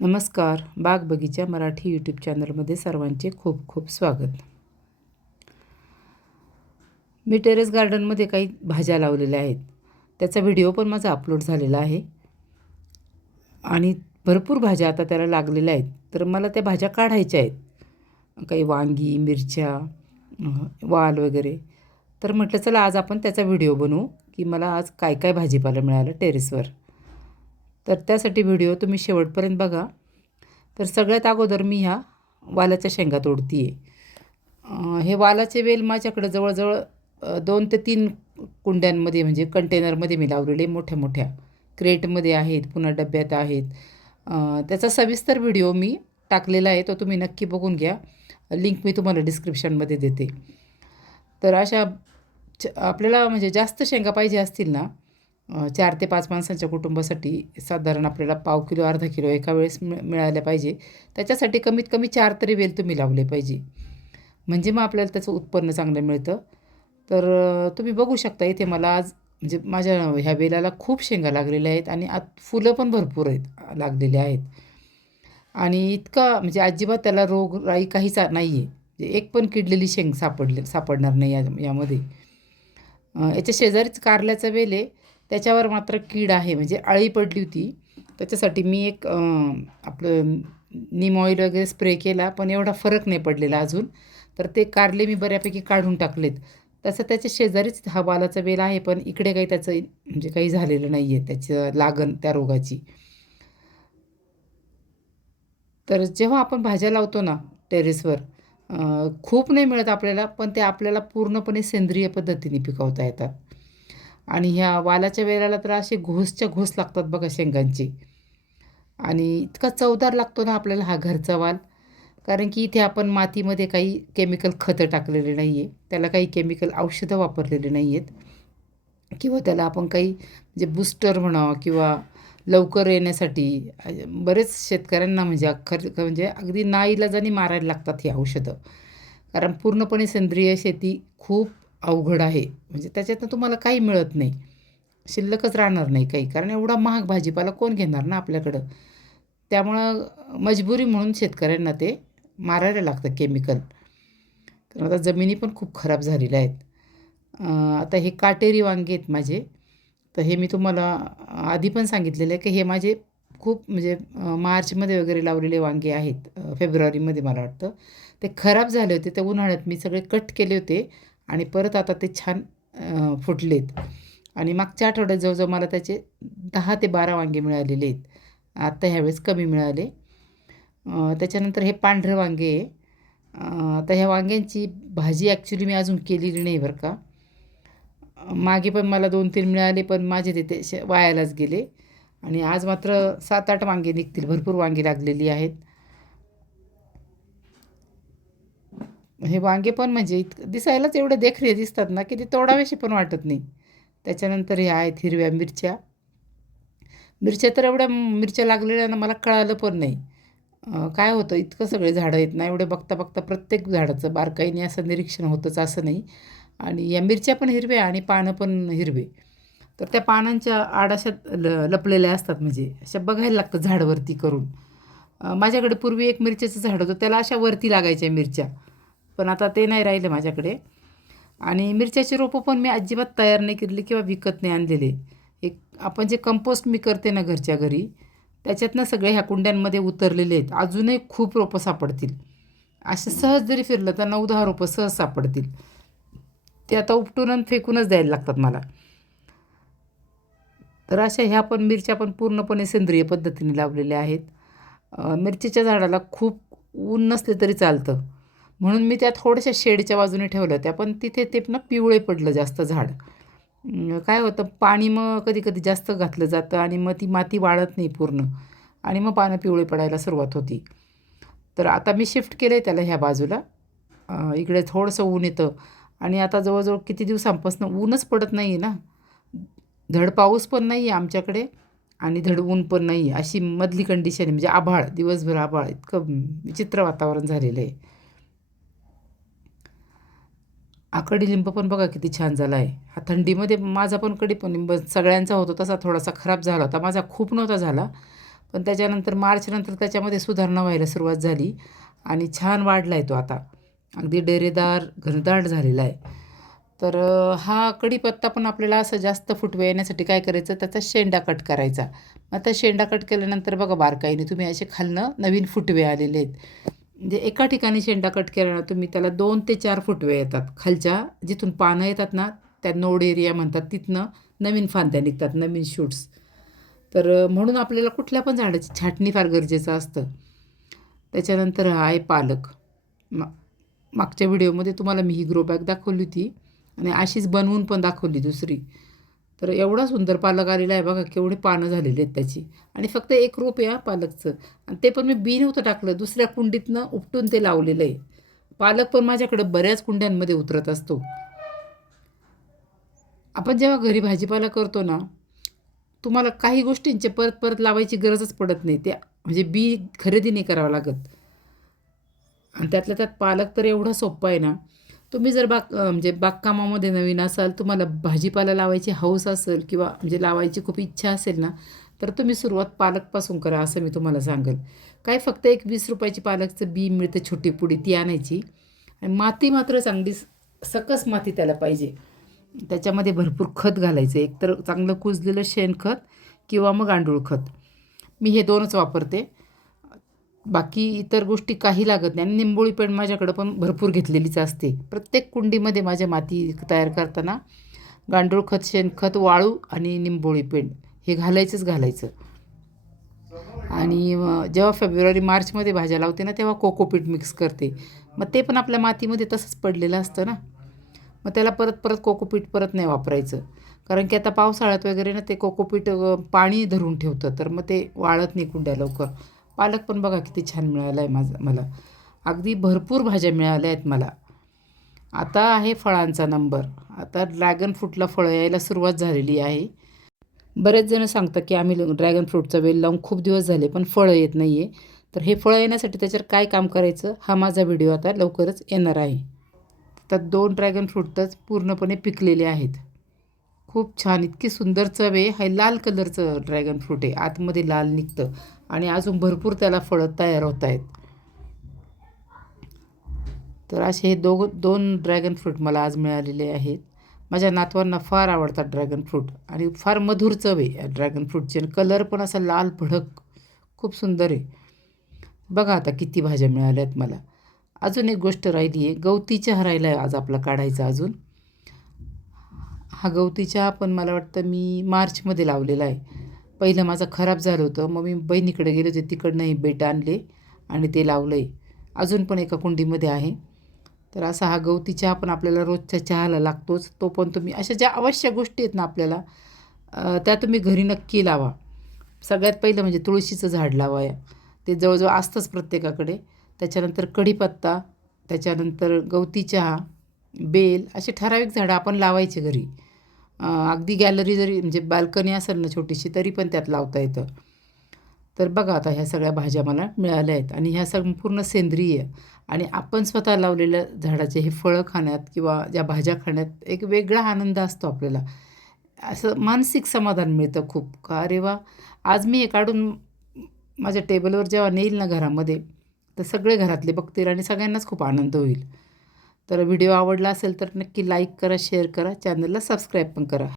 नमस्कार. बाग बगीचा मराठी यूट्यूब चॅनलमध्ये सर्वांचे खूप खूप स्वागत. मी टेरेस गार्डनमध्ये काही भाज्या लावलेल्या आहेत. त्याचा व्हिडिओ पण माझा अपलोड झालेला आहे. आणि भरपूर भाज्या आता त्याला लागलेल्या आहेत. तर मला त्या भाज्या काढायच्या आहेत. काही वांगी मिरच्या वाल वगैरे. तर म्हटलं चला आज आपण त्याचा व्हिडिओ बनवू की मला आज काय काय भाजीपाला मिळालं टेरेसवर. तर त्यासाठी व्हिडिओ तुम्ही शेवटपर्यंत बघा. तर सगळ्यात अगोदर मी ह्या वालाच्या शेंगा तोडती आहे हे वालाचे वेल माझ्याकडं जवळजवळ दोन ते तीन कुंड्यांमध्ये म्हणजे कंटेनरमध्ये मी लावलेले मोठ्या मोठ्या. क्रेटमध्ये आहेत पुन्हा डब्यात आहेत. त्याचा सविस्तर व्हिडिओ मी टाकलेला आहे तो तुम्ही नक्की बघून घ्या. लिंक मी तुम्हाला डिस्क्रिप्शनमध्ये देते. तर अशा च- आपल्याला म्हणजे जास्त शेंगा पाहिजे असतील ना चार ते पाच माणसांच्या कुटुंबासाठी साधारण आपल्याला पाव किलो अर्धा किलो एका वेळेस मिळ मिळाल्या पाहिजे. त्याच्यासाठी कमीत कमी चार तरी वेल तुम्ही लावले पाहिजे. म्हणजे मग आपल्याला त्याचं उत्पन्न चांगलं मिळतं. तर तुम्ही बघू शकता इथे मला आज म्हणजे माझ्या ह्या वेलाला खूप शेंगा लागलेल्या आहेत आणि आत फुलं पण भरपूर आहेत लागलेली आहेत. आणि इतका म्हणजे अजिबात त्याला रोग राई काहीच नाही आहे म्हणजे एक पण किडलेली शेंग सापडले सापडणार नाही या यामध्ये. याच्या शेजारीच कारल्याचा वेल आहे. त्याच्यावर मात्र कीड आहे म्हणजे अळी पडली होती. त्याच्यासाठी मी एक आपलं निम ऑइल वगैरे स्प्रे केला पण एवढा फरक नाही पडलेला अजून. तर ते कारले मी बऱ्यापैकी काढून टाकलेत. तसं त्याच्या शेजारीच हा वालाचा वेल आहे पण इकडे काही त्याचं म्हणजे काही झालेलं नाही आहे त्याचं लागण त्या रोगाची. तर जेव्हा आपण भाज्या लावतो ना टेरेसवर खूप नाही मिळत आपल्याला पण ते आपल्याला पूर्णपणे सेंद्रिय पद्धतीने पिकवता येतात. आणि ह्या वालाच्या वेलाला तर असे घोसच्या घोस लागतात बघा शेंगांचे. आणि इतका चवदार लागतो ना आपल्याला हा घरचा वाल. कारण की इथे आपण मातीमध्ये काही केमिकल खतं टाकलेले नाही आहे त्याला काही केमिकल औषधं वापरलेले नाही आहेत किंवा त्याला आपण काही म्हणजे बूस्टर म्हणावं किंवा लवकर येण्यासाठी बरेच शेतकऱ्यांना म्हणजे अखर म्हणजे अगदी नाईलाजाने मारायला लागतात ही औषधं. कारण पूर्णपणे सेंद्रिय शेती खूप अवघड आहे. म्हणजे त्याच्यातनं तुम्हाला काही मिळत नाही. शिल्लकच राहणार नाही काही. कारण एवढा महाग भाजीपाला कोण घेणार ना आपल्याकडं? त्यामुळं मजबुरी म्हणून शेतकऱ्यांना ते मारायला लागतं केमिकल तर आता जमिनी पण खूप खराब झालेल्या आहेत. आता हे काटेरी वांगे आहेत माझे. तर हे मी तुम्हाला आधी पण सांगितलेलं आहे की हे माझे खूप म्हणजे मार्चमध्ये वगैरे लावलेले वांगे आहेत. फेब्रुवारीमध्ये मला वाटतं. ते खराब झाले होते. ते उन्हाळ्यात मी सगळे कट केले होते. आणि परत आता ते छान फुटलेत. आणि मागच्या आठवड्यात जवळजवळ मला त्याचे दहा ते बारा वांगे मिळालेले आहेत. आत्ता ह्यावेळेस कमी मिळाले. त्याच्यानंतर हे पांढरे वांगे आहे. आता ह्या वांग्यांची भाजी ॲक्च्युली मी अजून केलेली नाही बरं का. मागे पण मला दोन तीन मिळाले पण माझे तिथे वायालाच गेले. आणि आज मात्र सात आठ वांगे निघतील. भरपूर वांगे लागलेली आहेत. हे वांगे पण म्हणजे इत दिसायलाच एवढे देखरे दिसतात ना की ते तोडावेशी पण वाटत नाही. त्याच्यानंतर हे आहेत हिरव्या मिरच्या. मिरच्या तर एवढ्या मिरच्या लागलेल्या ना मला कळालं पण नाही. काय होतं इतकं सगळे झाडं आहेत ना एवढे बघता बघता प्रत्येक झाडाचं बारकाईने असं निरीक्षण होतंच असं नाही. आणि या मिरच्या पण हिरव्या आणि पानं पण हिरवे. तर त्या पानांच्या आड अशा ल लपलेल्या असतात म्हणजे अशा बघायला लागतं झाडवरती करून. माझ्याकडे पूर्वी एक मिरच्याचं झाड होतं त्याला अशा वरती लागायच्या मिरच्या. पण आता ते नाही राहिलं माझ्याकडे. आणि मिरच्याची रोपं पण मी अजिबात तयार नाही केलेली किंवा विकत नाही आणलेले. एक आपण जे कंपोस्ट मी करते ना घरच्या घरी त्याच्यातनं सगळे ह्या कुंड्यांमध्ये उतरलेले आहेत. अजूनही खूप रोपं सापडतील. असे सहज जरी फिरलं तर नऊ दहा रोपं सहज सापडतील. ते आता उपटून आणि फेकूनच द्यायला लागतात मला. तर अशा ह्या पण मिरच्या पण पूर्णपणे सेंद्रिय पद्धतीने लावलेल्या आहेत. मिरचीच्या झाडाला खूप ऊन नसले तरी चालतं. म्हणून मी त्या थोड्याशा शेडच्या बाजूने ठेवलं त्या पण तिथे ते ना पिवळे पडलं जास्त झाड. काय होतं पाणी मग कधी कधी जास्त घातलं जातं आणि मग ती माती वाळत नाही पूर्ण आणि मग पानं पिवळे पडायला सुरुवात होती. तर आता मी शिफ्ट केलं आहे त्याला ह्या बाजूला. इकडे थोडंसं ऊन येतं आणि आता जवळजवळ किती दिवसांपासून ऊनच पडत नाही आहे ना. धड पाऊस पण नाही आहे आमच्याकडे आणि धड ऊन पण नाही आहे अशी मधली कंडिशन आहे म्हणजे आभाळ दिवसभर आभाळ इतकं विचित्र वातावरण झालेलं आहे. हा कडीलिंब पण बघा किती छान झाला आहे हा थंडीमध्ये माझा पण कडीलिंब सगळ्यांचा होतो तसा थोडासा खराब झाला होता. माझा खूप नव्हता झाला. पण त्याच्यानंतर मार्चनंतर त्याच्यामध्ये सुधारणा व्हायला सुरुवात झाली आणि छान वाढला आहे तो आता. अगदी डेरेदार घनदाट झालेला आहे. तर हा कढीपत्ता पण आपल्याला असं जास्त फुटवे येण्यासाठी काय करायचं? त्याचा शेंडा कट करायचा. मग आता शेंडा कट केल्यानंतर बघा बारकाईने तुम्ही असे खालनं नवीन फुटवे आलेले आहेत. म्हणजे एका ठिकाणी शेंडा कट केला ना तुम्ही त्याला दोन ते चार फुटवे येतात. खालच्या जिथून पानं येतात ना त्या नोड एरिया म्हणतात तिथनं नवीन फांद्या निघतात नवीन शूट्स तर म्हणून आपल्याला कुठल्या पण झाडाची छाटणी फार गरजेचं असतं. त्याच्यानंतर हा आहे पालक. मा मागच्या व्हिडिओमध्ये तुम्हाला मी ही ग्रोबॅग दाखवली होती आणि अशीच बनवून पण दाखवली दुसरी. तर एवढा सुंदर पालक आलेला आहे बघा केवढे पानं झालेले आहेत त्याची. आणि फक्त एक रोप आहे हा पालकचं. आणि ते पण मी बी नव्हतं टाकलं दुसऱ्या कुंडीतनं उपटून ते लावलेलं आहे. पालक पण माझ्याकडं बऱ्याच कुंड्यांमध्ये उतरत असतो. आपण जेव्हा घरी भाजीपाला करतो ना तुम्हाला काही गोष्टींचे परत परत लावायची गरजच पडत नाही. त्या म्हणजे बी खरेदी नाही करावं लागत. आणि त्यातल्या त्यात पालक तर एवढा सोपा आहे ना तुम्ही जर बाग म्हणजे बागकामामध्ये नवीन असाल तुम्हाला भाजीपाला लावायची हौस असेल किंवा म्हणजे लावायची खूप इच्छा असेल ना तर तुम्ही सुरुवात पालकपासून करा असं मी तुम्हाला सांगेल. काय फक्त एक वीस रुपयाची पालकचं बी मिळतं छोटी पुडी ती आणायची. आणि माती मात्र चांगली स- सकस माती त्याला पाहिजे. त्याच्यामध्ये भरपूर खत घालायचं. एकतर चांगलं कुजलेलं शेणखत किंवा मग गांडूळ खत. मी हे दोनच वापरते. बाकी इतर गोष्टी काही लागत नाही. आणि निंबोळी पेंड माझ्याकडं पण भरपूर घेतलेलीच असते. प्रत्येक कुंडीमध्ये माझ्या माती तयार करताना गांडूळ खत शेणखत वाळू आणि निंबोळी पेंड हे घालायचंच घालायचं. आणि जेव्हा फेब्रुवारी मार्चमध्ये भाज्या लावते ना तेव्हा कोकोपीट मिक्स करते. मग ते पण आपल्या मातीमध्ये तसंच पडलेलं असतं ना. मग त्याला परत परत कोकोपीट परत नाही वापरायचं. कारण की आता पावसाळ्यात वगैरे ना ते कोकोपीट पाणी धरून ठेवतं. तर मग ते वाळत नाही कुंड्या लवकर. पालक पण बघा किती छान मिळाला आहे माझा मला. अगदी भरपूर भाज्या मिळाल्या आहेत मला. आता आहे फळांचा नंबर. आता ड्रॅगन फ्रूटला फळं यायला सुरुवात झालेली आहे. बरेच जण सांगतात की आम्ही ड्रॅगन फ्रूटचा वेल लावून खूप दिवस झाले पण फळं येत नाही आहे तर हे फळं येण्यासाठी त्याच्यावर काय काम करायचं हा माझा व्हिडिओ आता लवकरच येणार आहे. तर दोन ड्रॅगन फ्रूटच पूर्णपणे पिकलेले आहेत. खूप छान इतकी सुंदर चव आहे. हे लाल कलरचं ड्रॅगन फ्रूट आहे. आतमध्ये लाल निघतं. आणि अजून भरपूर त्याला फळं तयार होत आहेत. तर असे हे दोघ दोन ड्रॅगन फ्रूट मला आज मिळालेले आहेत. माझ्या नातवांना फार आवडतात ड्रॅगन फ्रूट आणि फार मधुर चव आहे या ड्रॅगन फ्रूटचे आणि कलर पण असा लाल भडक खूप सुंदर आहे. बघा आता किती भाज्या मिळाल्या आहेत मला. अजून एक गोष्ट राहिली आहे गवती चहा राहिला आहे आज आपला काढायचा अजून. हा गवती चहा पण मला वाटतं मी मार्चमध्ये लावलेला आहे. पहिलं माझं खराब झालं होतं. मग मी बहिणीकडे गेले होते. तिकडनं हे बेट आणले आणि ते लावलं आहे अजून पण एका कुंडीमध्ये आहे. तर असा हा गवती चहा पण आपल्याला रोजच्या चहाला लागतोच. तो पण तुम्ही अशा ज्या आवश्यक गोष्टी आहेत ना आपल्याला त्या तुम्ही घरी नक्की लावा. सगळ्यात पहिलं म्हणजे तुळशीचं झाड लावा ते जवळजवळ असतंच प्रत्येकाकडे. त्याच्यानंतर कढीपत्ता त्याच्यानंतर गवती चहा बेल असे ठराविक झाडं आपण लावायचे घरी. अगदी गॅलरी जरी म्हणजे बाल्कनी असेल ना छोटीशी तरी पण त्यात लावता येतं. तर बघा आता ह्या सगळ्या भाज्या मला मिळाल्या आहेत. आणि ह्या संपूर्ण सेंद्रिय आणि आपण स्वतः लावलेल्या झाडाचे हे फळं खाण्यात किंवा ज्या भाज्या खाण्यात एक वेगळा आनंद असतो आपल्याला. असं मानसिक समाधान मिळतं खूप. का अरे वा! आज मी हे काढून माझ्या टेबलवर जेव्हा नेईल ना घरामध्ये तर सगळे घरातले बघतील आणि सगळ्यांनाच खूप आनंद होईल. तर व्हिडिओ आवडला असेल तर नक्की लाईक करा शेअर करा चॅनलला सबस्क्राईब पण करा.